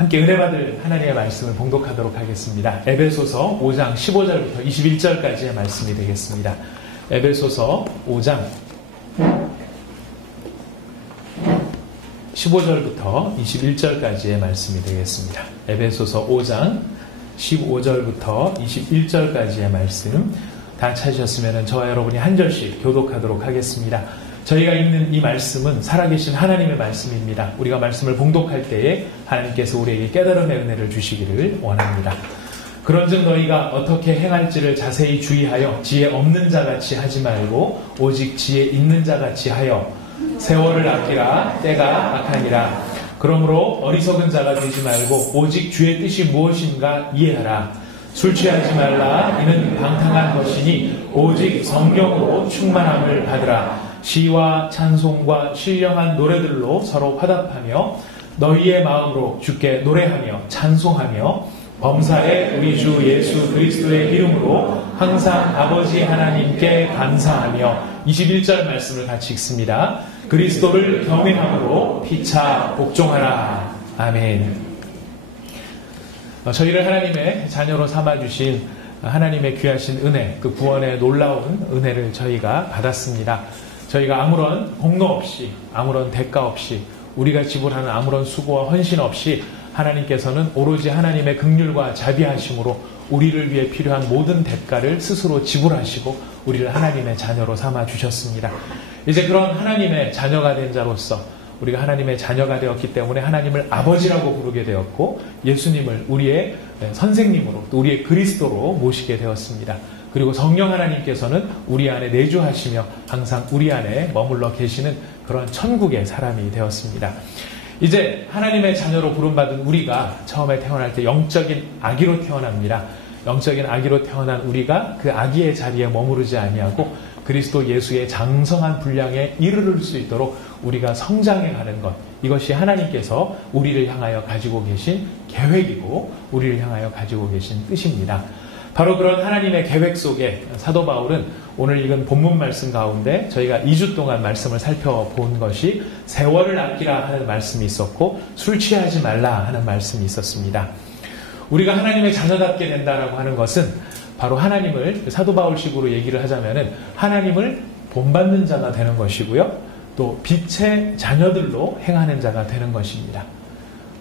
함께 은혜 받을 하나님의 말씀을 봉독하도록 하겠습니다. 에베소서 5장 15절부터 21절까지의 말씀이 되겠습니다. 에베소서 5장 15절부터 21절까지의 말씀이 되겠습니다. 에베소서 5장 15절부터 21절까지의 말씀 다 찾으셨으면 저와 여러분이 한 절씩 교독하도록 하겠습니다. 저희가 읽는 이 말씀은 살아계신 하나님의 말씀입니다. 우리가 말씀을 봉독할 때에 하나님께서 우리에게 깨달음의 은혜를 주시기를 원합니다. 그런즉 너희가 어떻게 행할지를 자세히 주의하여 지혜 없는 자같이 하지 말고 오직 지혜 있는 자같이 하여 세월을 아끼라 때가 악하니라. 그러므로 어리석은 자가 되지 말고 오직 주의 뜻이 무엇인가 이해하라. 술 취하지 말라. 이는 방탕한 것이니 오직 성령으로 충만함을 받으라. 시와 찬송과 신령한 노래들로 서로 화답하며 너희의 마음으로 주께 노래하며 찬송하며 범사에 우리 주 예수 그리스도의 이름으로 항상 아버지 하나님께 감사하며 21절 말씀을 같이 읽습니다. 그리스도를 경외함으로 피차 복종하라. 아멘. 저희를 하나님의 자녀로 삼아주신 하나님의 귀하신 은혜, 그 구원의 놀라운 은혜를 저희가 받았습니다. 저희가 아무런 공로 없이, 아무런 대가 없이, 우리가 지불하는 아무런 수고와 헌신 없이 하나님께서는 오로지 하나님의 긍휼과 자비하심으로 우리를 위해 필요한 모든 대가를 스스로 지불하시고 우리를 하나님의 자녀로 삼아주셨습니다. 이제 그런 하나님의 자녀가 된 자로서 우리가 하나님의 자녀가 되었기 때문에 하나님을 아버지라고 부르게 되었고 예수님을 우리의 선생님으로 또 우리의 그리스도로 모시게 되었습니다. 그리고 성령 하나님께서는 우리 안에 내주하시며 항상 우리 안에 머물러 계시는 그런 천국의 사람이 되었습니다. 이제 하나님의 자녀로 부름받은 우리가 처음에 태어날 때 영적인 아기로 태어납니다. 영적인 아기로 태어난 우리가 그 아기의 자리에 머무르지 아니하고 그리스도 예수의 장성한 분량에 이르를 수 있도록 우리가 성장해 가는 것, 이것이 하나님께서 우리를 향하여 가지고 계신 계획이고 우리를 향하여 가지고 계신 뜻입니다. 바로 그런 하나님의 계획 속에 사도 바울은 오늘 읽은 본문 말씀 가운데 저희가 2주 동안 말씀을 살펴본 것이 세월을 아끼라 하는 말씀이 있었고 술 취하지 말라 하는 말씀이 있었습니다. 우리가 하나님의 자녀답게 된다라고 하는 것은 바로 하나님을 사도 바울식으로 얘기를 하자면은 하나님을 본받는 자가 되는 것이고요. 또 빛의 자녀들로 행하는 자가 되는 것입니다.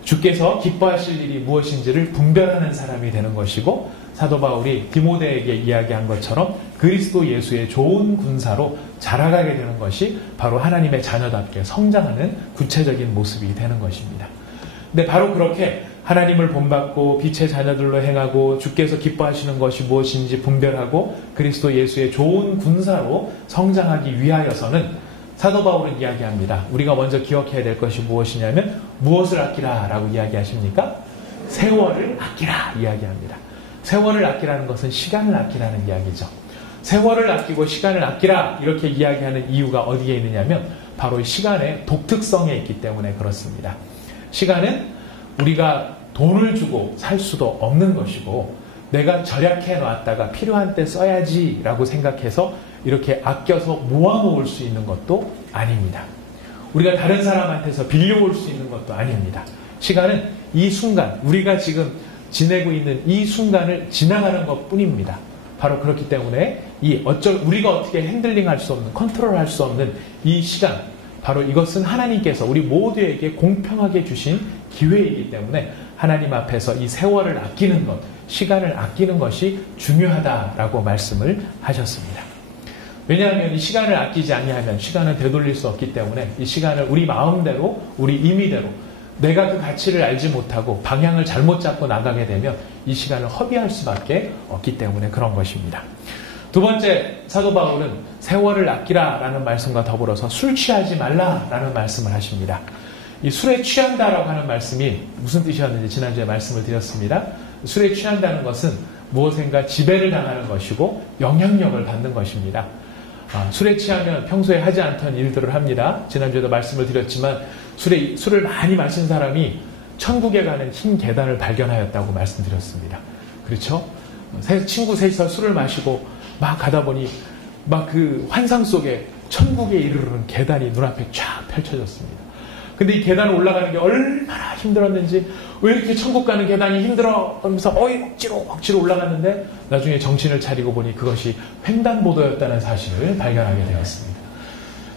주께서 기뻐하실 일이 무엇인지를 분별하는 사람이 되는 것이고 사도 바울이 디모데에게 이야기한 것처럼 그리스도 예수의 좋은 군사로 자라가게 되는 것이 바로 하나님의 자녀답게 성장하는 구체적인 모습이 되는 것입니다. 근데 바로 그렇게 하나님을 본받고 빛의 자녀들로 행하고 주께서 기뻐하시는 것이 무엇인지 분별하고 그리스도 예수의 좋은 군사로 성장하기 위하여서는 사도 바울은 이야기합니다. 우리가 먼저 기억해야 될 것이 무엇이냐면 무엇을 아끼라 라고 이야기하십니까? 세월을 아끼라 이야기합니다. 세월을 아끼라는 것은 시간을 아끼라는 이야기죠. 세월을 아끼고 시간을 아끼라 이렇게 이야기하는 이유가 어디에 있느냐면 바로 시간의 독특성에 있기 때문에 그렇습니다. 시간은 우리가 돈을 주고 살 수도 없는 것이고 내가 절약해 놨다가 필요한 때 써야지 라고 생각해서 이렇게 아껴서 모아놓을 수 있는 것도 아닙니다. 우리가 다른 사람한테서 빌려올 수 있는 것도 아닙니다. 시간은 이 순간, 우리가 지금 지내고 있는 이 순간을 지나가는 것 뿐입니다. 바로 그렇기 때문에 우리가 어떻게 핸들링할 수 없는, 컨트롤할 수 없는 이 시간, 바로 이것은 하나님께서 우리 모두에게 공평하게 주신 기회이기 때문에 하나님 앞에서 이 세월을 아끼는 것, 시간을 아끼는 것이 중요하다라고 말씀을 하셨습니다. 왜냐하면 이 시간을 아끼지 아니하면 시간은 되돌릴 수 없기 때문에 이 시간을 우리 마음대로, 우리 임의대로 내가 그 가치를 알지 못하고 방향을 잘못 잡고 나가게 되면 이 시간을 허비할 수밖에 없기 때문에 그런 것입니다. 두 번째, 사도 바울은 세월을 아끼라라는 말씀과 더불어서 술 취하지 말라라는 말씀을 하십니다. 이 술에 취한다라고 하는 말씀이 무슨 뜻이었는지 지난주에 말씀을 드렸습니다. 술에 취한다는 것은 무엇인가 지배를 당하는 것이고 영향력을 받는 것입니다. 술에 취하면 평소에 하지 않던 일들을 합니다. 지난주에도 말씀을 드렸지만 술을 많이 마신 사람이 천국에 가는 흰 계단을 발견하였다고 말씀드렸습니다. 그렇죠? 친구 셋이서 술을 마시고 막 가다 보니 막 그 환상 속에 천국에 이르는 계단이 눈앞에 쫙 펼쳐졌습니다. 근데 이 계단을 올라가는 게 얼마나 힘들었는지 왜 이렇게 천국 가는 계단이 힘들어? 하면서 억지로 올라갔는데 나중에 정신을 차리고 보니 그것이 횡단보도였다는 사실을 발견하게 되었습니다.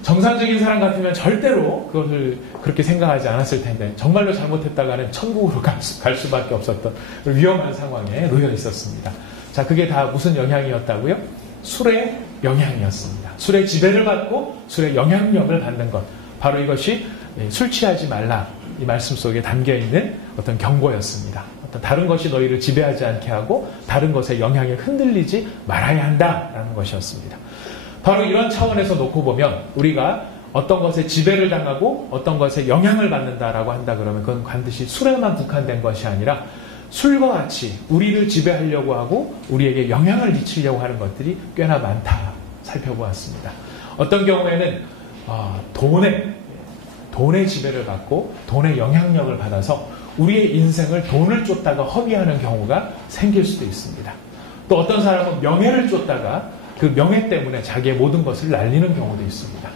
정상적인 사람 같으면 절대로 그것을 그렇게 생각하지 않았을 텐데 정말로 잘못했다가는 천국으로 갈 수밖에 없었던 위험한 상황에 놓여 있었습니다. 자, 그게 다 무슨 영향이었다고요? 술의 영향이었습니다. 술의 지배를 받고 술의 영향력을 받는 것. 바로 이것이 술 취하지 말라. 이 말씀 속에 담겨있는 어떤 경고였습니다. 어떤 다른 것이 너희를 지배하지 않게 하고 다른 것의 영향에 흔들리지 말아야 한다라는 것이었습니다. 바로 이런 차원에서 놓고 보면 우리가 어떤 것에 지배를 당하고 어떤 것에 영향을 받는다라고 한다 그러면 그건 반드시 술에만 국한된 것이 아니라 술과 같이 우리를 지배하려고 하고 우리에게 영향을 미치려고 하는 것들이 꽤나 많다 살펴보았습니다. 어떤 경우에는 돈의 지배를 받고 돈의 영향력을 받아서 우리의 인생을 돈을 쫓다가 허비하는 경우가 생길 수도 있습니다. 또 어떤 사람은 명예를 쫓다가 그 명예 때문에 자기의 모든 것을 날리는 경우도 있습니다.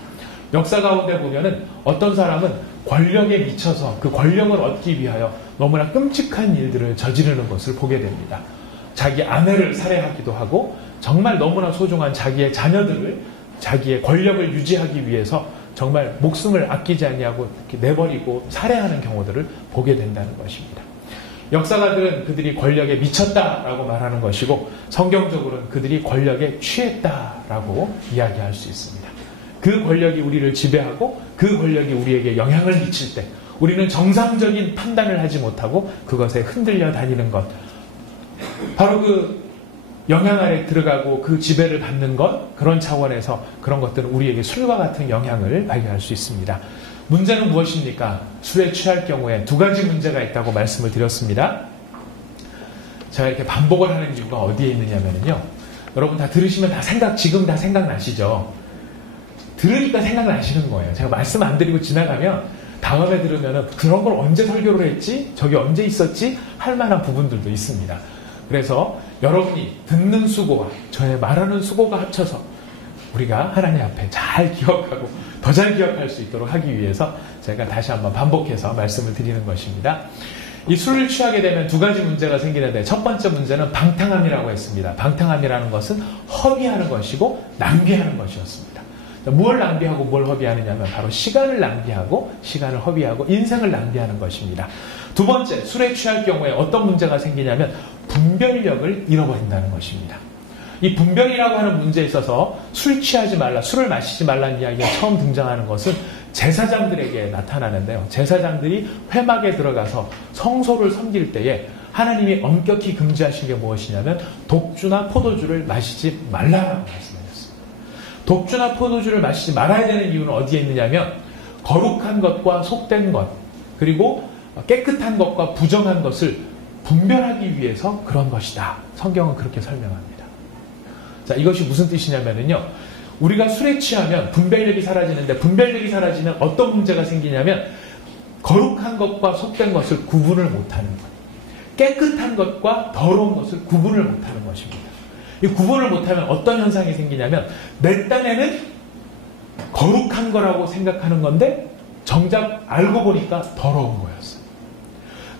역사 가운데 보면은 어떤 사람은 권력에 미쳐서 그 권력을 얻기 위하여 너무나 끔찍한 일들을 저지르는 것을 보게 됩니다. 자기 아내를 살해하기도 하고 정말 너무나 소중한 자기의 자녀들을 자기의 권력을 유지하기 위해서 정말 목숨을 아끼지 아니하고 이렇게 내버리고 살해하는 경우들을 보게 된다는 것입니다. 역사가들은 그들이 권력에 미쳤다라고 말하는 것이고 성경적으로는 그들이 권력에 취했다라고 이야기할 수 있습니다. 그 권력이 우리를 지배하고 그 권력이 우리에게 영향을 미칠 때 우리는 정상적인 판단을 하지 못하고 그것에 흔들려 다니는 것. 바로 그 영향 아래 들어가고 그 지배를 받는 것, 그런 차원에서 그런 것들은 우리에게 술과 같은 영향을 발견할 수 있습니다. 문제는 무엇입니까? 술에 취할 경우에 두 가지 문제가 있다고 말씀을 드렸습니다. 제가 이렇게 반복을 하는 이유가 어디에 있느냐면요. 여러분 다 들으시면 지금 다 생각나시죠? 들으니까 생각나시는 거예요. 제가 말씀 안 드리고 지나가면 다음에 들으면 그런 걸 언제 설교를 했지? 저기 언제 있었지? 할 만한 부분들도 있습니다. 그래서 여러분이 듣는 수고와 저의 말하는 수고가 합쳐서 우리가 하나님 앞에 잘 기억하고 더 잘 기억할 수 있도록 하기 위해서 제가 다시 한번 반복해서 말씀을 드리는 것입니다. 이 술을 취하게 되면 두 가지 문제가 생기는데 첫 번째 문제는 방탕함이라고 했습니다. 방탕함이라는 것은 허비하는 것이고 낭비하는 것이었습니다. 무엇을 낭비하고 뭘 허비하느냐면 바로 시간을 낭비하고 시간을 허비하고 인생을 낭비하는 것입니다. 두 번째, 술에 취할 경우에 어떤 문제가 생기냐면 분별력을 잃어버린다는 것입니다. 이 분별이라고 하는 문제에 있어서 술 취하지 말라, 술을 마시지 말라는 이야기가 처음 등장하는 것은 제사장들에게 나타나는데요. 제사장들이 회막에 들어가서 성소를 섬길 때에 하나님이 엄격히 금지하신 게 무엇이냐면 독주나 포도주를 마시지 말라라고 말씀하셨습니다. 독주나 포도주를 마시지 말아야 되는 이유는 어디에 있느냐면 거룩한 것과 속된 것 그리고 깨끗한 것과 부정한 것을 분별하기 위해서 그런 것이다. 성경은 그렇게 설명합니다. 자, 이것이 무슨 뜻이냐면요. 우리가 술에 취하면 분별력이 사라지는데 분별력이 사라지면 어떤 문제가 생기냐면 거룩한 것과 속된 것을 구분을 못하는 것. 깨끗한 것과 더러운 것을 구분을 못하는 것입니다. 이 구분을 못하면 어떤 현상이 생기냐면 내 딴에는 거룩한 거라고 생각하는 건데 정작 알고 보니까 더러운 거였어요.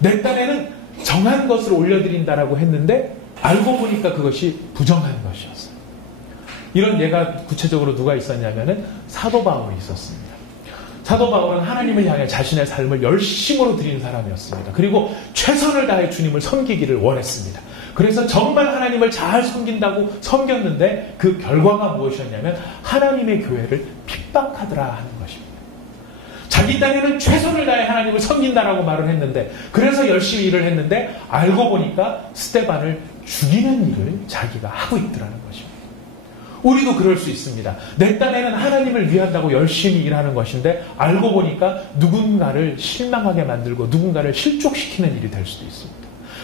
내 딴에는 정한 것을 올려드린다라고 했는데 알고 보니까 그것이 부정한 것이었어요. 이런 예가 구체적으로 누가 있었냐면은 사도 바울이 있었습니다. 사도 바울은 하나님을 향해 자신의 삶을 열심으로 드린 사람이었습니다. 그리고 최선을 다해 주님을 섬기기를 원했습니다. 그래서 정말 하나님을 잘 섬긴다고 섬겼는데 그 결과가 무엇이었냐면 하나님의 교회를 핍박하더라 하는 것입니다. 자기 딴에는 최선을 다해 하나님을 섬긴다라고 말을 했는데 그래서 열심히 일을 했는데 알고 보니까 스데반을 죽이는 일을 자기가 하고 있더라는 것입니다. 우리도 그럴 수 있습니다. 내 딴에는 하나님을 위한다고 열심히 일하는 것인데 알고 보니까 누군가를 실망하게 만들고 누군가를 실족시키는 일이 될 수도 있습니다.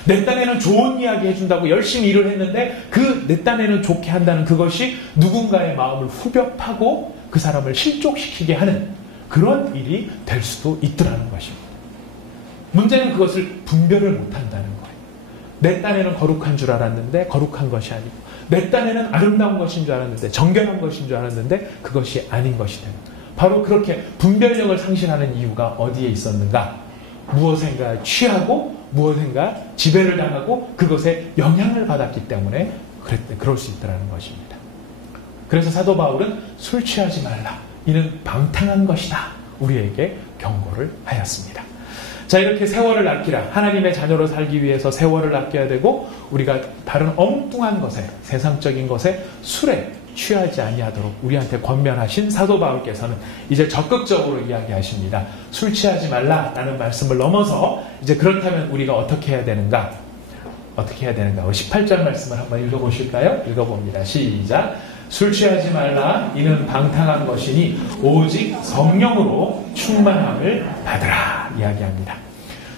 내 딴에는 좋은 이야기 해준다고 열심히 일을 했는데 그 내 딴에는 좋게 한다는 그것이 누군가의 마음을 후벼파고 그 사람을 실족시키게 하는 그런 일이 될 수도 있더라는 것입니다. 문제는 그것을 분별을 못한다는 거예요. 내 딴에는 거룩한 줄 알았는데 거룩한 것이 아니고 내 딴에는 아름다운 것인 줄 알았는데 정결한 것인 줄 알았는데 그것이 아닌 것이 되는 바로 그렇게 분별력을 상실하는 이유가 어디에 있었는가? 무엇인가 취하고 무엇인가 지배를 당하고 그것에 영향을 받았기 때문에 그럴 수 있다는 것입니다. 그래서 사도 바울은 술 취하지 말라. 이는 방탕한 것이다. 우리에게 경고를 하였습니다. 자, 이렇게 세월을 아끼라. 하나님의 자녀로 살기 위해서 세월을 아껴야 되고 우리가 다른 엉뚱한 것에, 세상적인 것에, 술에 취하지 아니하도록 우리한테 권면하신 사도 바울께서는 이제 적극적으로 이야기하십니다. 술 취하지 말라라는 말씀을 넘어서 이제 그렇다면 우리가 어떻게 해야 되는가? 어떻게 해야 되는가? 우리 18절 말씀을 한번 읽어보실까요? 읽어봅니다. 시작. 술 취하지 말라. 이는 방탕한 것이니 오직 성령으로 충만함을 받으라. 이야기합니다.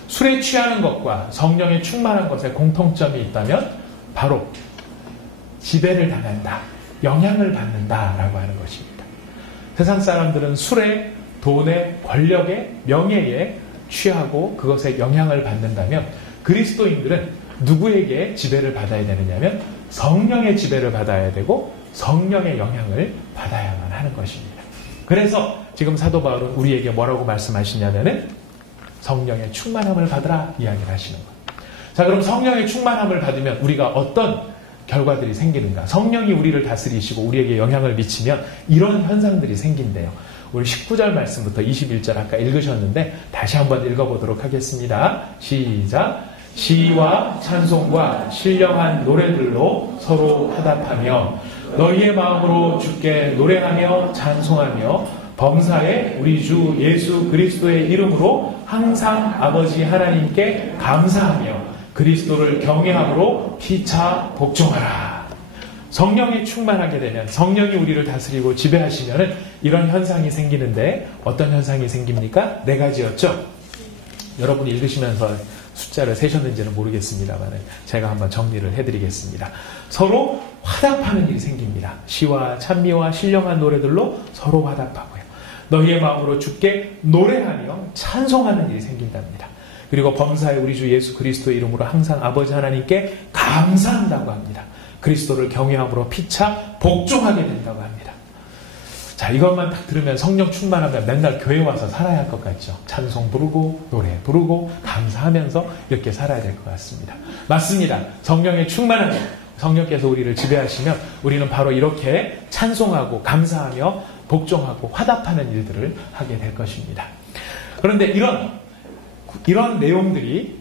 술에 취하는 것과 성령에 충만한 것에 공통점이 있다면 바로 지배를 당한다. 영향을 받는다라고 하는 것입니다. 세상 사람들은 술에, 돈에, 권력에, 명예에 취하고 그것에 영향을 받는다면 그리스도인들은 누구에게 지배를 받아야 되느냐면 성령의 지배를 받아야 되고 성령의 영향을 받아야만 하는 것입니다. 그래서 지금 사도 바울은 우리에게 뭐라고 말씀하시냐면은 성령의 충만함을 받으라 이야기를 하시는 거예요. 자, 그럼 성령의 충만함을 받으면 우리가 어떤 결과들이 생기는가? 성령이 우리를 다스리시고 우리에게 영향을 미치면 이런 현상들이 생긴대요. 우리 19절 말씀부터 21절 아까 읽으셨는데 다시 한번 읽어보도록 하겠습니다. 시작. 시와 찬송과 신령한 노래들로 서로 화답하며 너희의 마음으로 주께 노래하며 찬송하며 범사에 우리 주 예수 그리스도의 이름으로 항상 아버지 하나님께 감사하며 그리스도를 경외함으로 피차 복종하라. 성령이 충만하게 되면 성령이 우리를 다스리고 지배하시면 이런 현상이 생기는데 어떤 현상이 생깁니까? 4가지였죠. 여러분이 읽으시면서 숫자를 세셨는지는 모르겠습니다만 제가 한번 정리를 해드리겠습니다. 서로 화답하는 일이 생깁니다. 시와 찬미와 신령한 노래들로 서로 화답하고요. 너희의 마음으로 주께 노래하며 찬송하는 일이 생긴답니다. 그리고 범사에 우리 주 예수 그리스도의 이름으로 항상 아버지 하나님께 감사한다고 합니다. 그리스도를 경외함으로 피차 복종하게 된다고 합니다. 자, 이것만 딱 들으면 성령 충만하면 맨날 교회 와서 살아야 할 것 같죠. 찬송 부르고 노래 부르고 감사하면서 이렇게 살아야 될 것 같습니다. 맞습니다. 성령의 충만함, 성령께서 우리를 지배하시면 우리는 바로 이렇게 찬송하고 감사하며 복종하고 화답하는 일들을 하게 될 것입니다. 그런데 이런 내용들이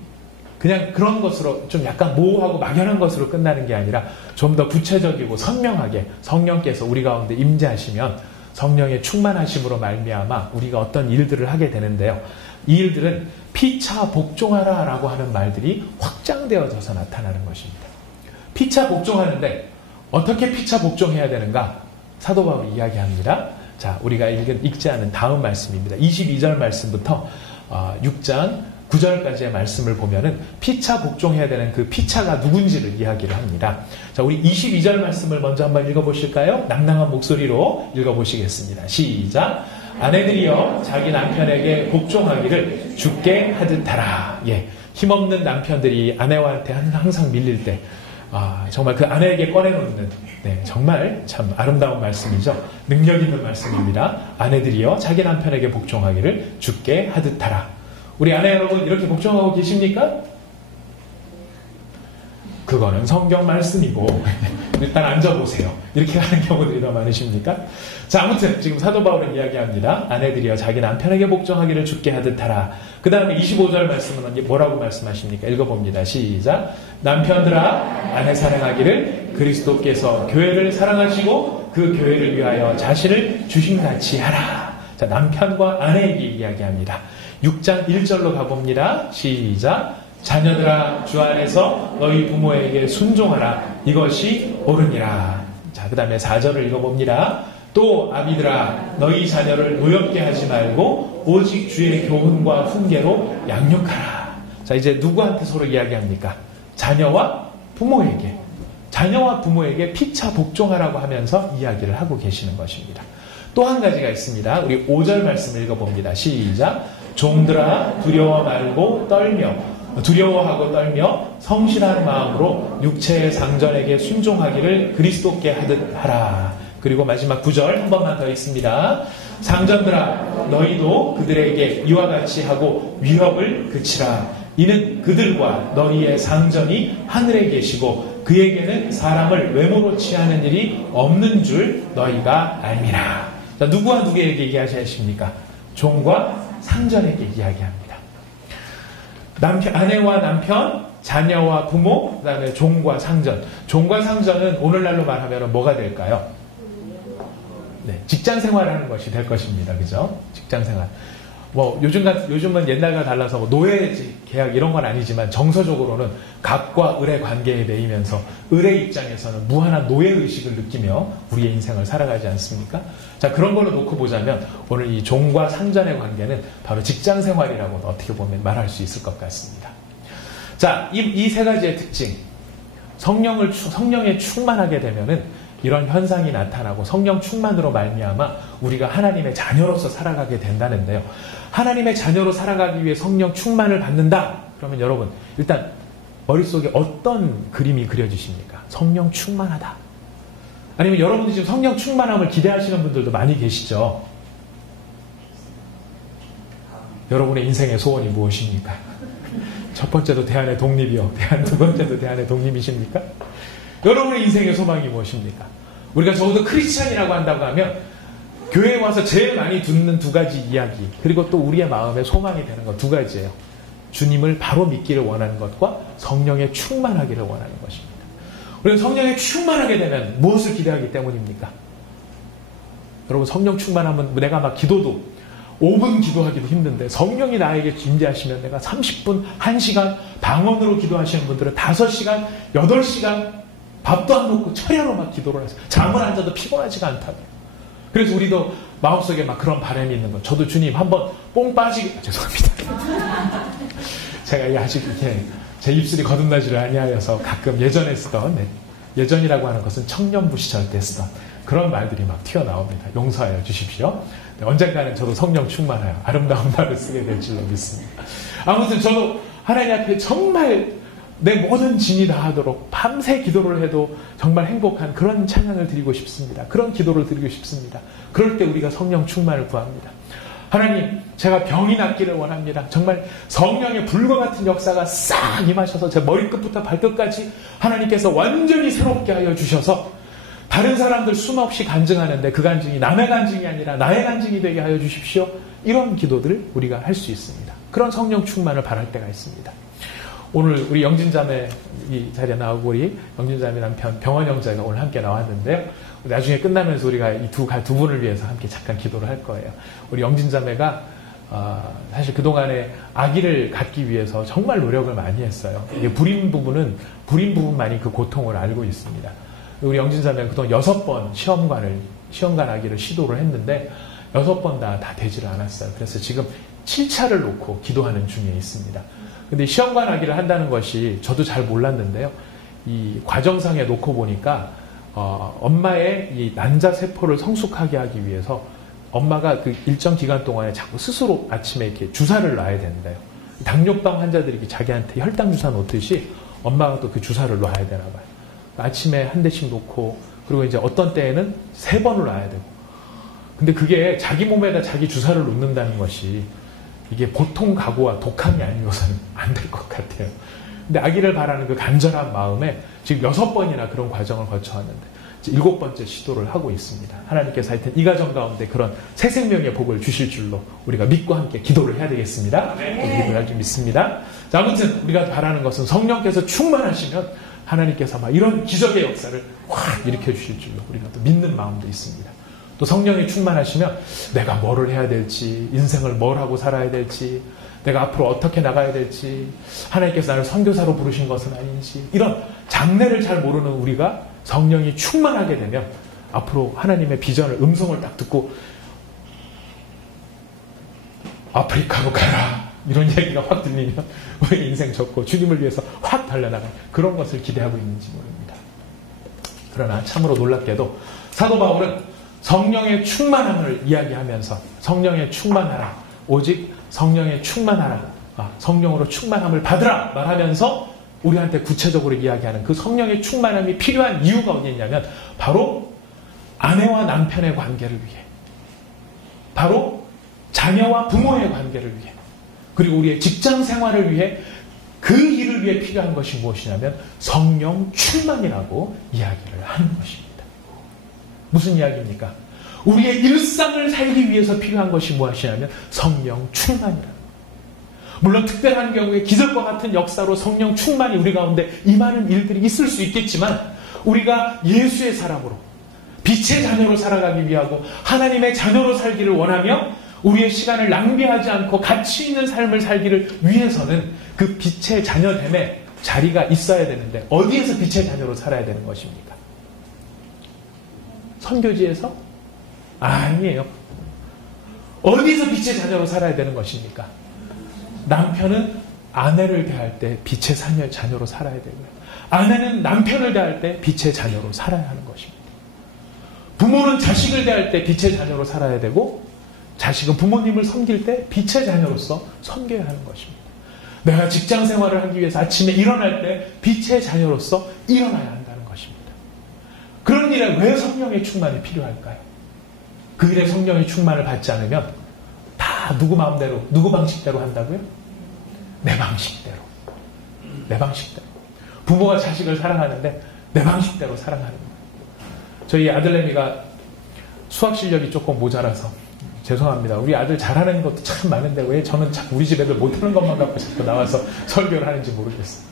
그냥 그런 것으로 좀 약간 모호하고 막연한 것으로 끝나는 게 아니라 좀 더 구체적이고 선명하게 성령께서 우리 가운데 임재하시면 성령의 충만하심으로 말미암아 우리가 어떤 일들을 하게 되는데요. 이 일들은 피차 복종하라 라고 하는 말들이 확장되어져서 나타나는 것입니다. 피차 복종하는데 어떻게 피차 복종해야 되는가? 사도 바울이 이야기합니다. 자, 우리가 읽지 않은 다음 말씀입니다. 22절 말씀부터 6장 9절까지의 말씀을 보면은 피차 복종해야 되는 그 피차가 누군지를 이야기를 합니다. 자, 우리 22절 말씀을 먼저 한번 읽어보실까요? 낭낭한 목소리로 읽어보시겠습니다. 시작. 아내들이여 자기 남편에게 복종하기를 주께 하듯 하라. 예, 힘없는 남편들이 아내한테 항상 밀릴 때 정말 그 아내에게 꺼내놓는 정말 참 아름다운 말씀이죠. 능력 있는 말씀입니다. 아내들이여 자기 남편에게 복종하기를 주께 하듯 하라. 우리 아내 여러분 이렇게 복종하고 계십니까? 그거는 성경 말씀이고 일단 앉아보세요. 이렇게 하는 경우들이 더 많으십니까? 자, 아무튼 지금 사도 바울은 이야기합니다. 아내들이여 자기 남편에게 복종하기를 주께 하듯 하라. 그 다음에 25절 말씀은 뭐라고 말씀하십니까? 읽어봅니다. 시작. 남편들아 아내 사랑하기를 그리스도께서 교회를 사랑하시고 그 교회를 위하여 자신을 주신같이 하라. 자, 남편과 아내에게 이야기합니다. 6장 1절로 가봅니다. 시작. 자녀들아 주 안에서 너희 부모에게 순종하라. 이것이 옳으니라. 자, 그 다음에 4절을 읽어봅니다. 또 아비들아 너희 자녀를 노엽게 하지 말고 오직 주의 교훈과 훈계로 양육하라. 자, 이제 누구한테 서로 이야기합니까? 자녀와 부모에게. 자녀와 부모에게 피차 복종하라고 하면서 이야기를 하고 계시는 것입니다. 또 한 가지가 있습니다. 우리 5절 말씀을 읽어봅니다. 시작. 종들아 두려워하고 떨며 성실한 마음으로 육체의 상전에게 순종하기를 그리스도께 하듯 하라. 그리고 마지막 9절 한 번만 더 있습니다. 상전들아 너희도 그들에게 이와 같이 하고 위협을 그치라. 이는 그들과 너희의 상전이 하늘에 계시고 그에게는 사람을 외모로 취하는 일이 없는 줄 너희가 알미라. 자, 누구와 누구에게 얘기하십니까? 종과 상전에게 이야기합니다. 아내와 남편, 자녀와 부모, 그 다음에 종과 상전. 종과 상전은 오늘날로 말하면 뭐가 될까요? 네, 직장 생활하는 것이 될 것입니다. 그죠? 직장 생활. 요즘은 옛날과 달라서 노예 계약 이런 건 아니지만 정서적으로는 갑과 을의 관계에 매이면서 을의 입장에서는 무한한 노예의식을 느끼며 우리의 인생을 살아가지 않습니까? 자, 그런 걸로 놓고 보자면 오늘 이 종과 상전의 관계는 바로 직장 생활이라고 어떻게 보면 말할 수 있을 것 같습니다. 자, 이 세 가지의 특징. 성령에 충만하게 되면은 이런 현상이 나타나고 성령 충만으로 말미암아 우리가 하나님의 자녀로서 살아가게 된다는데요. 하나님의 자녀로 살아가기 위해 성령 충만을 받는다. 그러면 여러분 일단 머릿속에 어떤 그림이 그려지십니까? 성령 충만하다. 아니면 여러분이 지금 성령 충만함을 기대하시는 분들도 많이 계시죠. 여러분의 인생의 소원이 무엇입니까? 첫 번째도 대안의 독립이요. 두 번째도 대안의 독립이십니까? 여러분의 인생의 소망이 무엇입니까? 우리가 적어도 크리스찬이라고 한다고 하면 교회에 와서 제일 많이 듣는 두 가지 이야기, 그리고 또 우리의 마음에 소망이 되는 것 두 가지예요. 주님을 바로 믿기를 원하는 것과 성령에 충만하기를 원하는 것입니다. 우리가 성령에 충만하게 되면 무엇을 기대하기 때문입니까? 여러분, 성령 충만하면 내가 막 기도도 5분 기도하기도 힘든데 성령이 나에게 임재하시면 내가 30분, 1시간 방언으로 기도하시는 분들은 5시간, 8시간 밥도 안 먹고 철야로 막 기도를 하세요. 잠을 안 자도 피곤하지가 않다고요. 그래서 우리도 마음속에 막 그런 바람이 있는 거. 저도 주님 한번 뽕 빠지게, 죄송합니다. 제가 아직 이렇게 제 입술이 거듭나지를 아니하여서 가끔 예전에 쓰던, 예전이라고 하는 것은 청년부 시절 때 쓰던 그런 말들이 막 튀어나옵니다. 용서하여 주십시오. 언젠가는 저도 성령 충만하여 아름다운 말을 쓰게 될 줄로 믿습니다. 아무튼 저도 하나님 앞에 정말 내 모든 진이 다하도록 밤새 기도를 해도 정말 행복한 그런 찬양을 드리고 싶습니다. 그런 기도를 드리고 싶습니다. 그럴 때 우리가 성령 충만을 구합니다. 하나님, 제가 병이 낫기를 원합니다. 정말 성령의 불과 같은 역사가 싹 임하셔서 제 머리끝부터 발끝까지 하나님께서 완전히 새롭게 하여 주셔서 다른 사람들 수없이 간증하는데 그 간증이 남의 간증이 아니라 나의 간증이 되게 하여 주십시오. 이런 기도들을 우리가 할 수 있습니다. 그런 성령 충만을 바랄 때가 있습니다. 오늘 우리 영진자매 이 자리에 나오고 우리 영진자매 남편 병원 형제가 오늘 함께 나왔는데요. 나중에 끝나면서 우리가 이 두 분을 위해서 함께 잠깐 기도를 할 거예요. 우리 영진자매가 사실 그동안에 아기를 갖기 위해서 정말 노력을 많이 했어요. 이게 불임 부분만이 그 고통을 알고 있습니다. 우리 영진자매는 그동안 6번 시험관 아기를 시도를 했는데 6번 다 되지를 않았어요. 그래서 지금 7차를 놓고 기도하는 중에 있습니다. 근데 시험관 아기를 한다는 것이 저도 잘 몰랐는데요. 이 과정상에 놓고 보니까 엄마의 이 난자세포를 성숙하게 하기 위해서 엄마가 그 일정 기간 동안에 자꾸 스스로 아침에 이렇게 주사를 놔야 된대요. 당뇨병 환자들이 자기한테 혈당 주사 놓듯이 엄마가 또 그 주사를 놔야 되나 봐요. 아침에 한 대씩 놓고 그리고 이제 어떤 때에는 3번을 놔야 되고. 근데 그게 자기 몸에다 자기 주사를 놓는다는 것이 이게 보통 각오와 독함이 아니어서는 안 될 것 같아요. 근데 아기를 바라는 그 간절한 마음에 지금 6번이나 그런 과정을 거쳐왔는데 7번째 시도를 하고 있습니다. 하나님께서 하여튼 이 가정 가운데 그런 새 생명의 복을 주실 줄로 우리가 믿고 함께 기도를 해야 되겠습니다. 기도를 할 줄 믿습니다. 자, 아무튼 우리가 바라는 것은 성령께서 충만하시면 하나님께서 막 이런 기적의 역사를 확 일으켜 주실 줄로 우리가 또 믿는 마음도 있습니다. 또 성령이 충만하시면 내가 뭐를 해야 될지, 인생을 뭘 하고 살아야 될지, 내가 앞으로 어떻게 나가야 될지, 하나님께서 나를 선교사로 부르신 것은 아닌지, 이런 장래를 잘 모르는 우리가 성령이 충만하게 되면 앞으로 하나님의 비전을, 음성을 딱 듣고 아프리카로 가라, 이런 얘기가 확 들리면 우리 인생 접고 주님을 위해서 확 달려나가는 그런 것을 기대하고 있는지 모릅니다. 그러나 참으로 놀랍게도 사도 바울은 성령의 충만함을 이야기하면서 성령의 충만하라, 오직 성령의 충만하라, 성령으로 충만함을 받으라 말하면서 우리한테 구체적으로 이야기하는 그 성령의 충만함이 필요한 이유가 어디 있냐면 바로 아내와 남편의 관계를 위해, 바로 자녀와 부모의 관계를 위해, 그리고 우리의 직장 생활을 위해 그 일을 위해 필요한 것이 무엇이냐면 성령 충만이라고 이야기를 하는 것입니다. 무슨 이야기입니까? 우리의 일상을 살기 위해서 필요한 것이 무엇이냐면 성령 충만이라는 거예요. 물론 특별한 경우에 기적과 같은 역사로 성령 충만이 우리 가운데 임하는 일들이 있을 수 있겠지만 우리가 예수의 사람으로 빛의 자녀로 살아가기 위하고 하나님의 자녀로 살기를 원하며 우리의 시간을 낭비하지 않고 가치 있는 삶을 살기를 위해서는 그 빛의 자녀됨에 자리가 있어야 되는데 어디에서 빛의 자녀로 살아야 되는 것입니까? 선교지에서? 아니에요. 어디서 빛의 자녀로 살아야 되는 것입니까? 남편은 아내를 대할 때 빛의 자녀로 살아야 되고요. 아내는 남편을 대할 때 빛의 자녀로 살아야 하는 것입니다. 부모는 자식을 대할 때 빛의 자녀로 살아야 되고 자식은 부모님을 섬길 때 빛의 자녀로서 섬겨야 하는 것입니다. 내가 직장 생활을 하기 위해서 아침에 일어날 때 빛의 자녀로서 일어나야 한다는 것입니다. 그런 일에 왜 성령의 충만이 필요할까요? 그 일에 성령의 충만을 받지 않으면 다 누구 마음대로, 누구 방식대로 한다고요? 내 방식대로. 내 방식대로. 부모가 자식을 사랑하는데 내 방식대로 사랑하는 거예요. 저희 아들내미가 수학 실력이 조금 모자라서 죄송합니다. 우리 아들 잘하는 것도 참 많은데 왜 저는 자꾸 우리 집 애들 못하는 것만 갖고 자꾸 나와서 설교를 하는지 모르겠어요.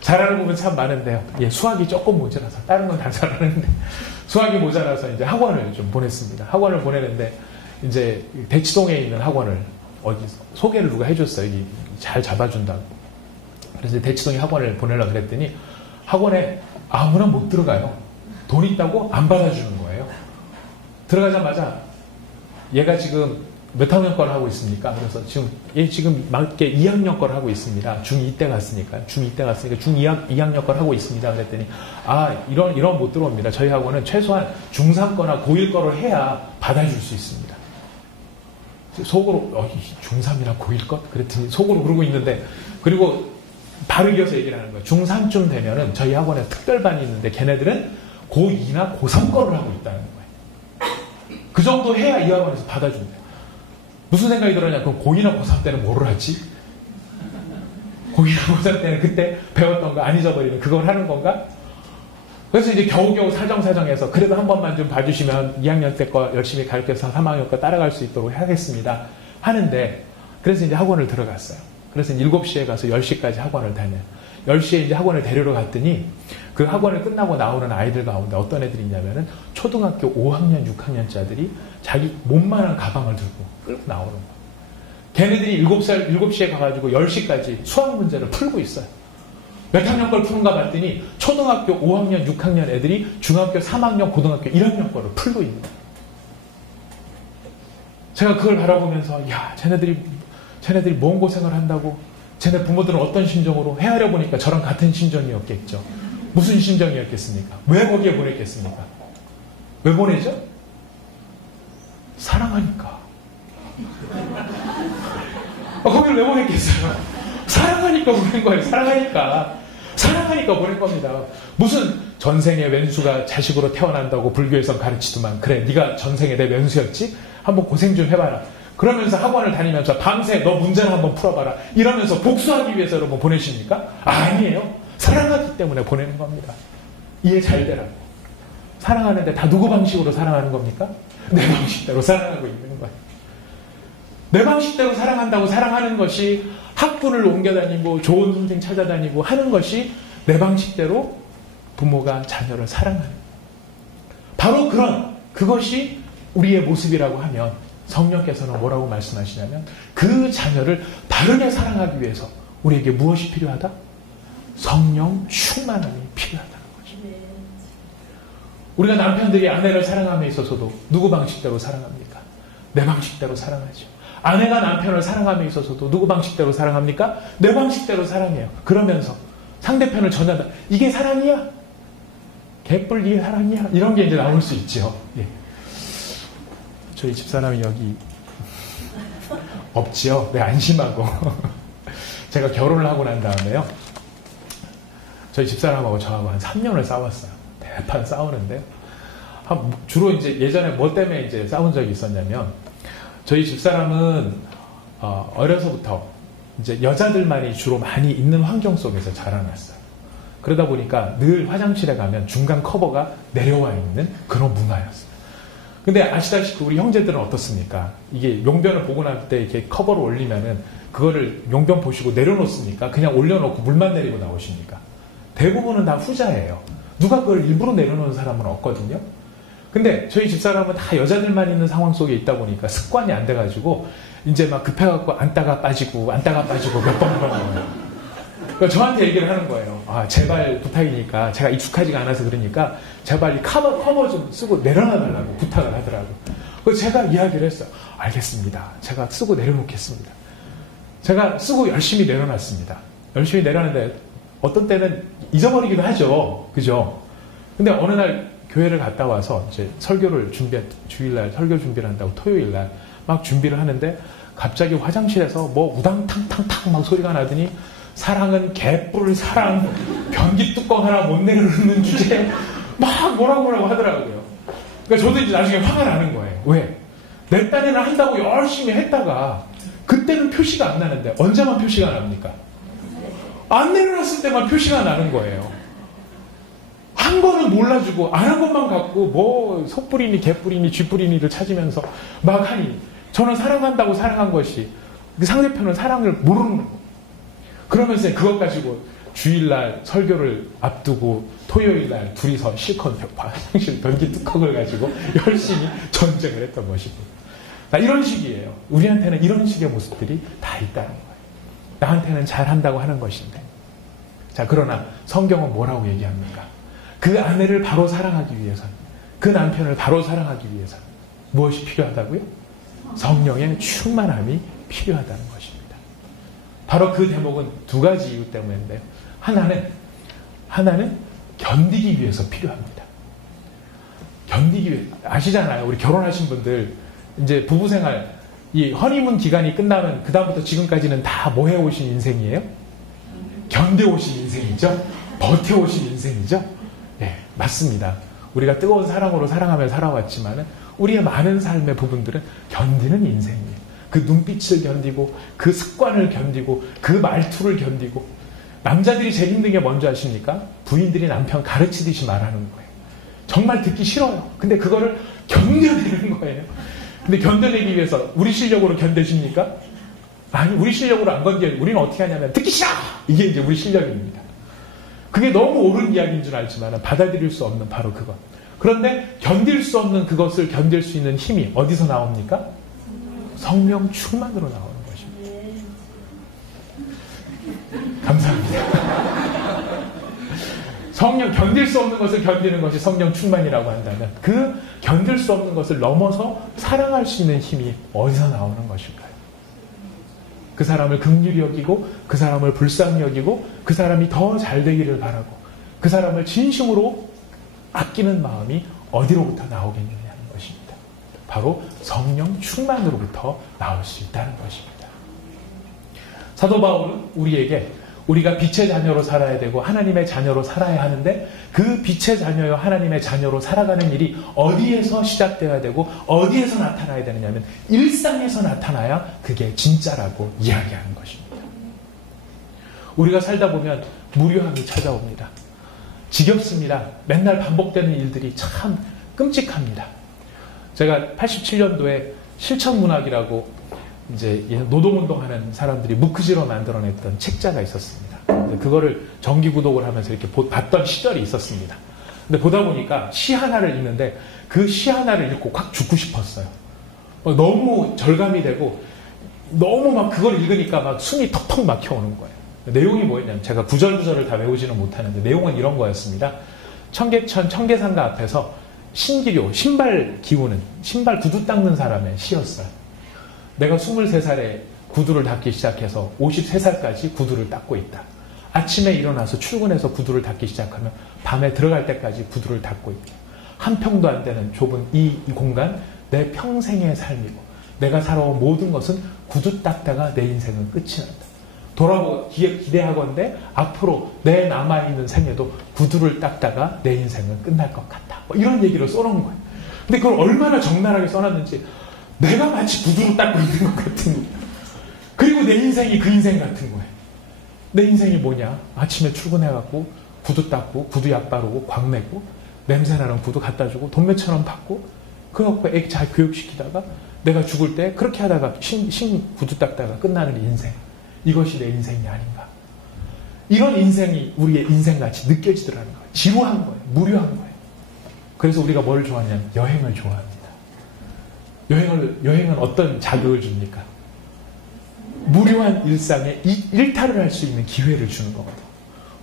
잘하는 부분 참 많은데요. 예, 수학이 조금 모자라서 다른 건 다 잘하는데 수학이 모자라서 이제 학원을 좀 보냈습니다. 학원을 보내는데 이제 대치동에 있는 학원을 어디서 소개를 누가 해줬어요. 잘 잡아준다고. 그래서 대치동에 학원을 보내려고 그랬더니 학원에 아무나 못 들어가요. 돈 있다고 안 받아주는 거예요. 들어가자마자 얘가 지금 몇 학년 거를 하고 있습니까? 그래서 얘 지금 맞게 2학년 거를 하고 있습니다. 중2 때 갔으니까. 중2 때 갔으니까 중2학년 거를 하고 있습니다. 그랬더니 이런 못 들어옵니다. 저희 학원은 최소한 중3 거나 고1 거를 해야 받아줄 수 있습니다. 속으로 중3이나 고1 것? 그랬더니 속으로 그러고 있는데 그리고 바로 이어서 얘기를 하는 거예요. 중3쯤 되면은 저희 학원에 특별반이 있는데 걔네들은 고2나 고3 거를 하고 있다는 거예요. 그 정도 해야 이 학원에서 받아준대요. 무슨 생각이 들었냐? 그럼 고2나 고3 때는 뭐를 하지? 고2나 고3 때는 그때 배웠던 거 안 잊어버리는 그걸 하는 건가? 그래서 이제 겨우겨우 사정사정해서 그래도 한 번만 좀 봐주시면 2학년 때 거 열심히 가르쳐서 3학년 거 따라갈 수 있도록 하겠습니다. 하는데 그래서 이제 학원을 들어갔어요. 그래서 7시에 가서 10시까지 학원을 다녀요. 10시에 이제 학원을 데리러 갔더니 그 학원을 끝나고 나오는 아이들 가운데 어떤 애들이 있냐면은 초등학교 5학년, 6학년짜들이 자기 몸만한 가방을 들고 끌고 나오는 거예요. 걔네들이 7시에 가가지고 10시까지 수학 문제를 풀고 있어요. 몇 학년 걸 푸는가 봤더니 초등학교 5학년, 6학년 애들이 중학교 3학년, 고등학교 1학년 거를 풀고 있는 거예요. 제가 그걸 바라보면서 야, 쟤네들이 뭔 고생을 한다고 쟤네 부모들은 어떤 심정으로 헤아려 보니까 저랑 같은 심정이었겠죠. 무슨 심정이었겠습니까? 왜 거기에 보냈겠습니까? 왜 보내죠? 사랑하니까. 거기를 왜 보냈겠어요? 사랑하니까 보낸 거예요. 사랑하니까 보낸 겁니다. 무슨 전생에 왼수가 자식으로 태어난다고 불교에서 가르치더만 그래 네가 전생에 내 왼수였지? 한번 고생 좀 해봐라. 그러면서 학원을 다니면서 밤새 너 문제를 한번 풀어봐라. 이러면서 복수하기 위해서 여러분 보내십니까? 아니에요. 사랑하기 때문에 보내는 겁니다. 이해 잘 되라고. 사랑하는데 다 누구 방식으로 사랑하는 겁니까? 내 방식대로 사랑하고 있는 거예요. 내 방식대로 사랑한다고 사랑하는 것이 학군을 옮겨다니고 좋은 선생 찾아다니고 하는 것이 내 방식대로 부모가 자녀를 사랑하는 바로 그것이 우리의 모습이라고 하면 성령께서는 뭐라고 말씀하시냐면 그 자녀를 바르게 사랑하기 위해서 우리에게 무엇이 필요하다? 성령 충만함이 필요하다는 거죠. 우리가 남편들이 아내를 사랑함에 있어서도 누구 방식대로 사랑합니까? 내 방식대로 사랑하죠. 아내가 남편을 사랑함에 있어서도 누구 방식대로 사랑합니까? 내 방식대로 사랑해요. 그러면서 상대편을 전하다. 이게 사랑이야? 개뿔 이게 사랑이야? 이런 게 이제 나올 수 있죠. 예. 저희 집사람이 여기 없지요. 네, 안심하고. 제가 결혼을 하고 난 다음에요. 저희 집사람하고 저하고 한 3년을 싸웠어요. 대판 싸우는데. 주로 이제 예전에 뭐 때문에 이제 싸운 적이 있었냐면, 저희 집사람은, 어려서부터 이제 여자들만이 주로 많이 있는 환경 속에서 자라났어요. 그러다 보니까 늘 화장실에 가면 중간 커버가 내려와 있는 그런 문화였어요. 근데 아시다시피 우리 형제들은 어떻습니까? 이게 용변을 보고 날 때 이렇게 커버를 올리면은 그거를 용변 보시고 내려놓습니까? 그냥 올려놓고 물만 내리고 나오십니까? 대부분은 다 후자예요. 누가 그걸 일부러 내려놓는 사람은 없거든요. 근데 저희 집사람은 다 여자들만 있는 상황 속에 있다 보니까 습관이 안 돼가지고 이제 막 급해갖고 앉다가 빠지고 몇 번 그런 거예요. 그러니까 저한테 얘기를 하는 거예요. 아, 제발 부탁이니까 제가 익숙하지가 않아서 그러니까 제발 이 커버 좀 쓰고 내려놔달라고 부탁을 하더라고요. 그래서 제가 이야기를 했어요. 알겠습니다. 제가 쓰고 내려놓겠습니다. 제가 쓰고 열심히 내려놨습니다. 열심히 내려놨는데 어떤 때는 잊어버리기도 하죠. 그죠? 근데 어느 날 교회를 갔다 와서 이제 주일날 설교 준비를 한다고 토요일날 막 준비를 하는데 갑자기 화장실에서 뭐 우당탕탕탕 막 소리가 나더니 사랑은 개뿔 사랑 변기 뚜껑 하나 못 내려놓는 주제에 막 뭐라고 하더라고요. 그러니까 저도 이제 나중에 화가 나는 거예요. 왜? 내 딴에는 한다고 열심히 했다가 그때는 표시가 안 나는데 언제만 표시가 납니까? 안 내려놨을 때만 표시가 나는 거예요. 한 거는 몰라주고 안 한 것만 갖고 뭐 속뿌리니 개뿌리니 쥐뿌리니를 찾으면서 막 하니 저는 사랑한다고 사랑한 것이 그 상대편은 사랑을 모르는 거. 그러면서 그것 가지고 주일날 설교를 앞두고 토요일날 둘이서 실컷 화장실 변기 뚜껑을 가지고 열심히 전쟁을 했던 것이고 이런 식이에요. 우리한테는 이런 식의 모습들이 다 있다는 거예요. 나한테는 잘한다고 하는 것인데 자 그러나 성경은 뭐라고 얘기합니까? 그 아내를 바로 사랑하기 위해서는 그 남편을 바로 사랑하기 위해서는 무엇이 필요하다고요? 성령의 충만함이 필요하다는 것입니다. 바로 그 대목은 두 가지 이유 때문인데요. 하나는 견디기 위해서 필요합니다. 견디기 위해 아시잖아요. 우리 결혼하신 분들 이제 부부생활 이 허니문 기간이 끝나면 그 다음부터 지금까지는 다 뭐 해오신 인생이에요? 견뎌오신 인생이죠. 버텨오신 인생이죠. 네, 맞습니다. 우리가 뜨거운 사랑으로 사랑하며 살아왔지만 우리의 많은 삶의 부분들은 견디는 인생이에요. 그 눈빛을 견디고 그 습관을 견디고 그 말투를 견디고 남자들이 제일 힘든 게 뭔지 아십니까? 부인들이 남편 가르치듯이 말하는 거예요. 정말 듣기 싫어요. 근데 그거를 견뎌내는 거예요. 근데 견뎌내기 위해서 우리 실력으로 견뎌집니까? 아니 우리 실력으로 안 견뎌요. 우리는 어떻게 하냐면 듣기 싫어! 이게 이제 우리 실력입니다. 그게 너무 옳은 이야기인 줄 알지만 받아들일 수 없는 바로 그것. 그런데 견딜 수 없는 그것을 견딜 수 있는 힘이 어디서 나옵니까? 성령 충만으로 나오는 것입니다. 감사합니다. 성령 견딜 수 없는 것을 견디는 것이 성령 충만이라고 한다면 그 견딜 수 없는 것을 넘어서 사랑할 수 있는 힘이 어디서 나오는 것일까요? 그 사람을 긍휼히 여기고 그 사람을 불쌍히 여기고 그 사람이 더 잘 되기를 바라고 그 사람을 진심으로 아끼는 마음이 어디로부터 나오겠느냐는 것입니다. 바로 성령 충만으로부터 나올 수 있다는 것입니다. 사도 바울은 우리에게 우리가 빛의 자녀로 살아야 되고 하나님의 자녀로 살아야 하는데 그 빛의 자녀요 하나님의 자녀로 살아가는 일이 어디에서 시작되어야 되고 어디에서 나타나야 되느냐면 일상에서 나타나야 그게 진짜라고 이야기하는 것입니다. 우리가 살다 보면 무료함이 찾아옵니다. 지겹습니다. 맨날 반복되는 일들이 참 끔찍합니다. 제가 87년도에 실천문학이라고 이제 노동운동하는 사람들이 무크지로 만들어냈던 책자가 있었습니다. 그거를 정기 구독을 하면서 이렇게 봤던 시절이 있었습니다. 근데 보다 보니까 시 하나를 읽는데 그 시 하나를 읽고 확 죽고 싶었어요. 너무 절감이 되고 너무 막 그걸 읽으니까 막 숨이 턱턱 막혀오는 거예요. 내용이 뭐였냐면 제가 구절구절을 다 외우지는 못하는데 내용은 이런 거였습니다. 청계천 청계상가 앞에서 신기료, 신발 기우는 신발 구두 닦는 사람의 시였어요. 내가 23살에 구두를 닦기 시작해서 53살까지 구두를 닦고 있다. 아침에 일어나서 출근해서 구두를 닦기 시작하면 밤에 들어갈 때까지 구두를 닦고 있다. 한 평도 안 되는 좁은 이 공간, 내 평생의 삶이고 내가 살아온 모든 것은 구두 닦다가 내 인생은 끝이 난다. 돌아보고 기대하건대 앞으로 내 남아있는 생에도 구두를 닦다가 내 인생은 끝날 것 같다. 이런 얘기를 써놓은 거예요. 근데 그걸 얼마나 적나라하게 써놨는지 내가 마치 구두를 닦고 있는 것 같은 그리고 내 인생이 그 인생 같은 거예요. 내 인생이 뭐냐? 아침에 출근해갖고 구두 닦고 구두 약 바르고 광 내고 냄새나는 구두 갖다 주고 돈 몇천 원 받고 그래갖고 애기 잘 교육시키다가 내가 죽을 때 그렇게 하다가 신 구두 닦다가 끝나는 인생. 이것이 내 인생이 아닌가. 이런 인생이 우리의 인생같이 느껴지더라는 거예요. 지루한 거예요. 무료한 거예요. 그래서 우리가 뭘 좋아하냐면 여행을 좋아합니다. 여행은 어떤 자극을 줍니까? 무료한 일상에 일탈을 할 수 있는 기회를 주는 거거든요.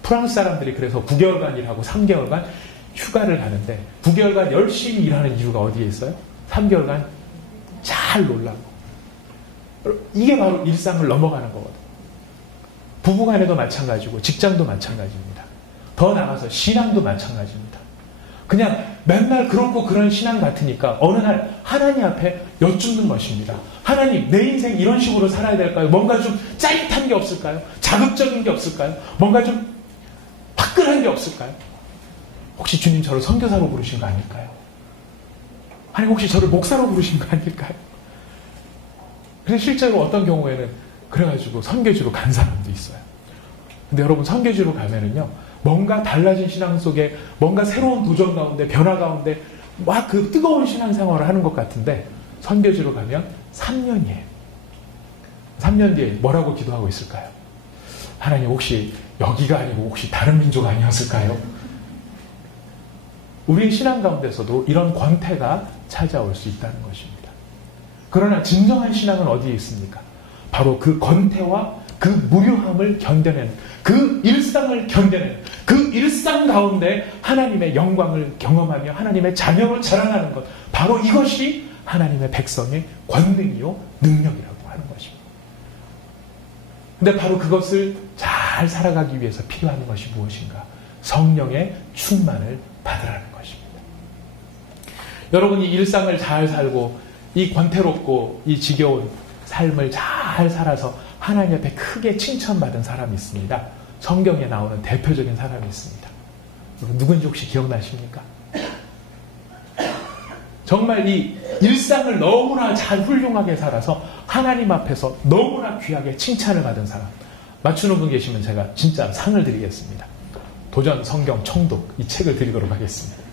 프랑스 사람들이 그래서 9개월간 일하고 3개월간 휴가를 가는데 9개월간 열심히 일하는 이유가 어디에 있어요? 3개월간 잘 놀라고. 이게 바로 일상을 넘어가는 거거든요. 부부간에도 마찬가지고 직장도 마찬가지입니다. 더 나아가서 신앙도 마찬가지입니다. 그냥 맨날 그렇고 그런 신앙 같으니까 어느 날 하나님 앞에 여쭙는 것입니다. 하나님, 내 인생 이런 식으로 살아야 될까요? 뭔가 좀 짜릿한 게 없을까요? 자극적인 게 없을까요? 뭔가 좀 화끈한 게 없을까요? 혹시 주님 저를 선교사로 부르신 거 아닐까요? 아니 혹시 저를 목사로 부르신 거 아닐까요? 그래서 실제로 어떤 경우에는 그래가지고 선교지로 간 사람도 있어요. 근데 여러분 선교지로 가면은요, 뭔가 달라진 신앙 속에 뭔가 새로운 도전 가운데 변화 가운데 막 그 뜨거운 신앙생활을 하는 것 같은데 선교지로 가면 3년이에요. 3년 뒤에 뭐라고 기도하고 있을까요? 하나님 혹시 여기가 아니고 혹시 다른 민족 아니었을까요? 우리의 신앙 가운데서도 이런 권태가 찾아올 수 있다는 것입니다. 그러나 진정한 신앙은 어디에 있습니까? 바로 그 권태와 그 무료함을 견뎌내는, 그 일상을 견뎌내는, 그 일상 가운데 하나님의 영광을 경험하며 하나님의 자녀로 자라나는 것, 바로 이것이 하나님의 백성의 권능이요 능력이라고 하는 것입니다. 근데 바로 그것을 잘 살아가기 위해서 필요한 것이 무엇인가? 성령의 충만을 받으라는 것입니다. 여러분이 일상을 잘 살고 이 권태롭고 이 지겨운 삶을 잘 살아서 하나님 앞에 크게 칭찬받은 사람이 있습니다. 성경에 나오는 대표적인 사람이 있습니다. 누군지 혹시 기억나십니까? 정말 이 일상을 너무나 잘 훌륭하게 살아서 하나님 앞에서 너무나 귀하게 칭찬을 받은 사람. 맞추는 분 계시면 제가 진짜 상을 드리겠습니다. 도전 성경 총독 이 책을 드리도록 하겠습니다.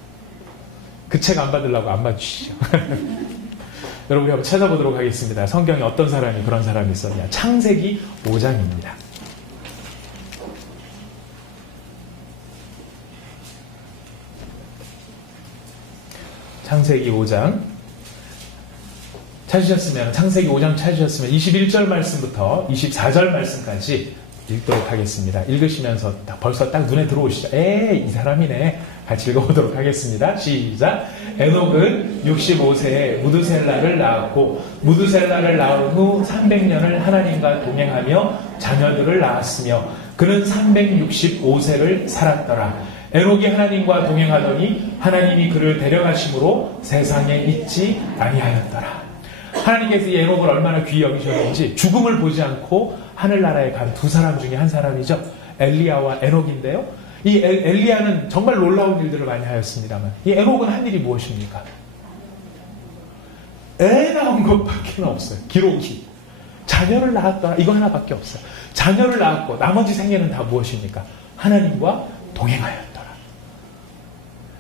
그 책 안 받으려고 안 봐주시죠. 여러분 한번 찾아보도록 하겠습니다. 성경에 어떤 사람이 그런 사람이 있었냐. 창세기 5장입니다. 창세기 5장 찾으셨으면, 창세기 5장 찾으셨으면 21절 말씀부터 24절 말씀까지 읽도록 하겠습니다. 읽으시면서 벌써 딱 눈에 들어오시죠. 이 사람이네. 같이 읽어보도록 하겠습니다. 시작. 에녹은 65세에 무드셀라를 낳았고 무드셀라를 낳은 후 300년을 하나님과 동행하며 자녀들을 낳았으며 그는 365세를 살았더라. 에녹이 하나님과 동행하더니 하나님이 그를 데려가심으로 세상에 있지 아니하였더라. 하나님께서 이 에녹을 얼마나 귀히 여기셨는지 죽음을 보지 않고 하늘나라에 간 두 사람 중에 한 사람이죠. 엘리야와 에녹인데요. 이 엘리야는 정말 놀라운 일들을 많이 하였습니다만 이 에녹은 한 일이 무엇입니까? 애 낳은 것밖에 없어요. 기록이. 자녀를 낳았더라. 이거 하나밖에 없어요. 자녀를 낳았고 나머지 생애는 다 무엇입니까? 하나님과 동행하였더라.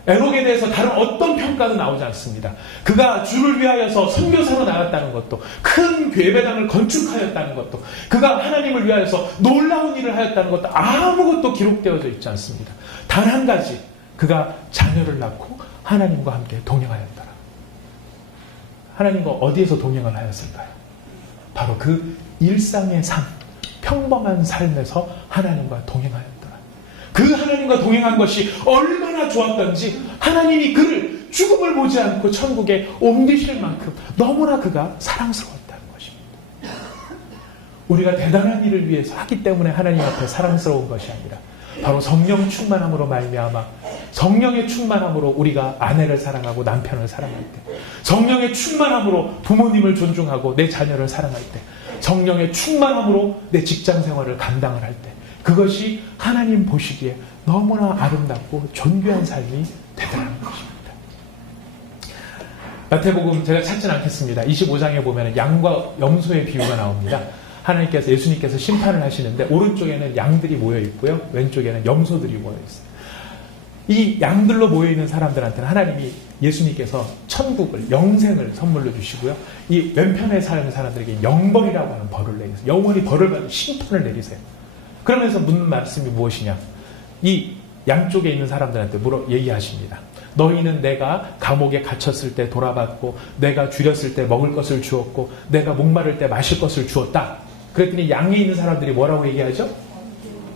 에녹에 대해서 다른 어떤 평가도 나오지 않습니다. 그가 주를 위하여서 선교사로 나갔다는 것도, 큰 예배당을 건축하였다는 것도, 그가 하나님을 위하여서 놀라운 일을 하였다는 것도 아무것도 기록되어져 있지 않습니다. 단 한 가지, 그가 자녀를 낳고 하나님과 함께 동행하였더라. 하나님과 어디에서 동행을 하였을까요? 바로 그 일상의 삶, 평범한 삶에서 하나님과 동행하였더라. 그 하나님과 동행한 것이 얼마나 좋았던지 하나님이 그를 죽음을 보지 않고 천국에 옮기실 만큼 너무나 그가 사랑스러웠다는 것입니다. 우리가 대단한 일을 위해서 하기 때문에 하나님 앞에 사랑스러운 것이 아니라 바로 성령 충만함으로 말미암아, 성령의 충만함으로 우리가 아내를 사랑하고 남편을 사랑할 때, 성령의 충만함으로 부모님을 존중하고 내 자녀를 사랑할 때, 성령의 충만함으로 내 직장 생활을 감당을 할 때, 그것이 하나님 보시기에 너무나 아름답고 존귀한 삶이 되더라는 것입니다. 마태복음 제가 찾진 않겠습니다. 25장에 보면 양과 염소의 비유가 나옵니다. 하나님께서 예수님께서 심판을 하시는데 오른쪽에는 양들이 모여 있고요. 왼쪽에는 염소들이 모여 있어요. 이 양들로 모여 있는 사람들한테는 하나님이 예수님께서 천국을 영생을 선물로 주시고요. 이 왼편에 사는 사람들에게 영벌이라고 하는 벌을 내리세요. 영원히 벌을 받는 심판을 내리세요. 그러면서 묻는 말씀이 무엇이냐? 이 양쪽에 있는 사람들한테 얘기하십니다. 너희는 내가 감옥에 갇혔을 때 돌아봤고 내가 줄였을 때 먹을 것을 주었고 내가 목마를 때 마실 것을 주었다. 그랬더니 양에 있는 사람들이 뭐라고 얘기하죠?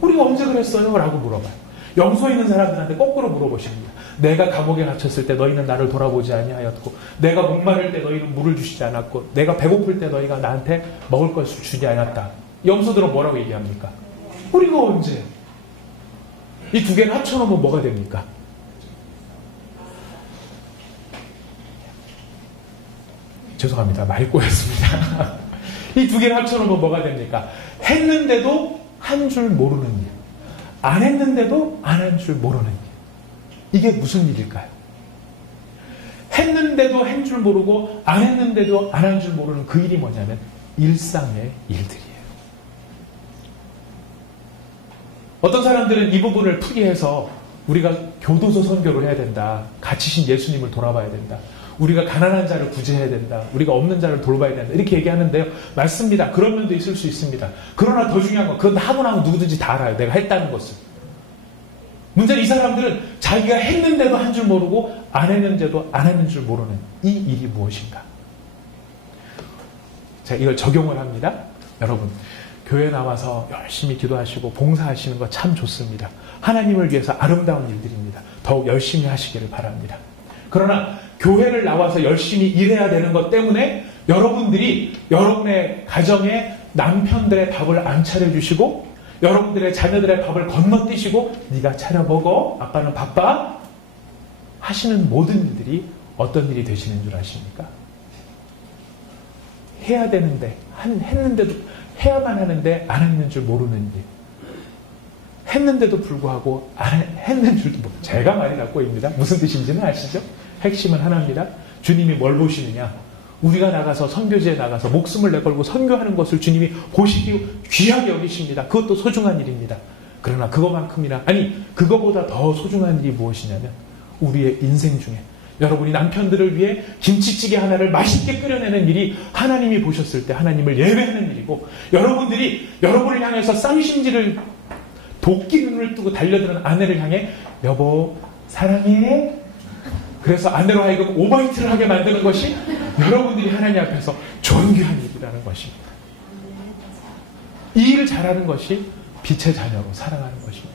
우리가 언제 그랬어요? 라고 물어봐요. 염소에 있는 사람들한테 거꾸로 물어보십니다. 내가 감옥에 갇혔을 때 너희는 나를 돌아보지 아니하였고 내가 목마를 때 너희는 물을 주시지 않았고 내가 배고플 때 너희가 나한테 먹을 것을 주지 않았다. 염소들은 뭐라고 얘기합니까? 우리가 언제? 이 두 개를 합쳐놓으면 뭐가 됩니까? 죄송합니다. 말 꼬였습니다. 이 두 개를 합쳐놓으면 뭐가 됩니까? 했는데도 한 줄 모르는 일. 안 했는데도 안 한 줄 모르는 일. 이게 무슨 일일까요? 했는데도 한 줄 모르고 안 했는데도 안 한 줄 모르는 그 일이 뭐냐면 일상의 일들이에요. 어떤 사람들은 이 부분을 풀이해서 우리가 교도소 선교를 해야 된다. 갇히신 예수님을 돌아봐야 된다. 우리가 가난한 자를 구제해야 된다. 우리가 없는 자를 돌봐야 된다. 이렇게 얘기하는데요. 맞습니다. 그런 면도 있을 수 있습니다. 그러나 더 중요한 건 그건 하고 나면 누구든지 다 알아요. 내가 했다는 것을. 문제는 이 사람들은 자기가 했는데도 한 줄 모르고 안 했는데도 안 했는 줄 모르는 이 일이 무엇인가. 제가 이걸 적용을 합니다. 여러분, 교회 나와서 열심히 기도하시고 봉사하시는 거 참 좋습니다. 하나님을 위해서 아름다운 일들입니다. 더욱 열심히 하시기를 바랍니다. 그러나 교회를 나와서 열심히 일해야 되는 것 때문에 여러분들이 여러분의 가정에 남편들의 밥을 안 차려주시고 여러분들의 자녀들의 밥을 건너뛰시고 네가 차려먹어 아빠는 바빠 하시는 모든 일들이 어떤 일이 되시는 줄 아십니까? 해야 되는데 했는데도 해야만 하는데 안 했는 줄 모르는 일. 했는데도 불구하고 안 했는 줄도 모르는. 제가 많이 갖고 있습니다. 무슨 뜻인지는 아시죠? 핵심은 하나입니다. 주님이 뭘 보시느냐? 우리가 나가서 선교지에 나가서 목숨을 내걸고 선교하는 것을 주님이 보시기 귀하게 여기십니다. 그것도 소중한 일입니다. 그러나 그거만큼이나 그거보다 더 소중한 일이 무엇이냐면 우리의 인생 중에 여러분이 남편들을 위해 김치찌개 하나를 맛있게 끓여내는 일이 하나님이 보셨을 때 하나님을 예배하는 일이고 여러분들이 여러분을 향해서 쌍심지를 도끼 눈을 뜨고 달려드는 아내를 향해 여보 사랑해 그래서 아내로 하여금 오버히트를 하게 만드는 것이 여러분들이 하나님 앞에서 존귀한 일이라는 것입니다. 이 일을 잘하는 것이 빛의 자녀로 살아가는 것입니다.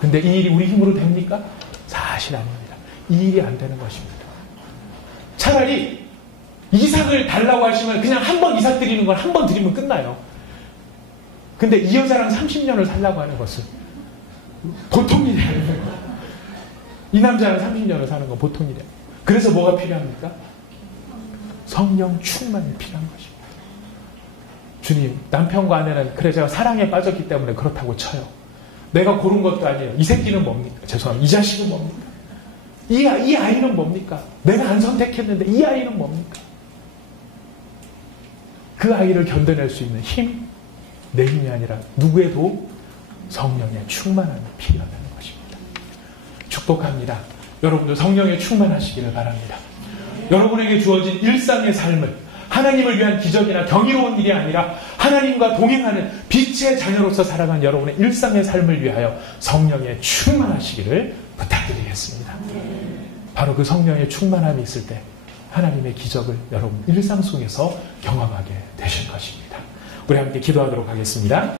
근데 이 일이 우리 힘으로 됩니까? 사실 아닙니다. 이 일이 안 되는 것입니다. 차라리 이삭을 달라고 하시면 그냥 한 번 이삭 드리는 건 한 번 드리면 끝나요. 근데 이 여자랑 30년을 살라고 하는 것은 보통 일이 아니에요. 이 남자랑 30년을 사는 건 보통 일이에요. 그래서 뭐가 필요합니까? 성령 충만이 필요한 것입니다. 주님, 남편과 아내는 그래 제가 사랑에 빠졌기 때문에 그렇다고 쳐요. 내가 고른 것도 아니에요. 이 새끼는 뭡니까? 죄송합니다. 이 자식은 뭡니까? 이 아이는 뭡니까? 내가 안 선택했는데 이 아이는 뭡니까? 그 아이를 견뎌낼 수 있는 힘, 내 힘이 아니라 누구에도 성령의 충만함이 필요하다는 것입니다. 축복합니다. 여러분도 성령의 충만하시기를 바랍니다. 여러분에게 주어진 일상의 삶을 하나님을 위한 기적이나 경이로운 일이 아니라 하나님과 동행하는 빛의 자녀로서 살아가는 여러분의 일상의 삶을 위하여 성령의 충만하시기를 부탁드리겠습니다. 바로 그 성령의 충만함이 있을 때 하나님의 기적을 여러분 일상 속에서 경험하게 되실 것입니다. 우리 함께 기도하도록 하겠습니다.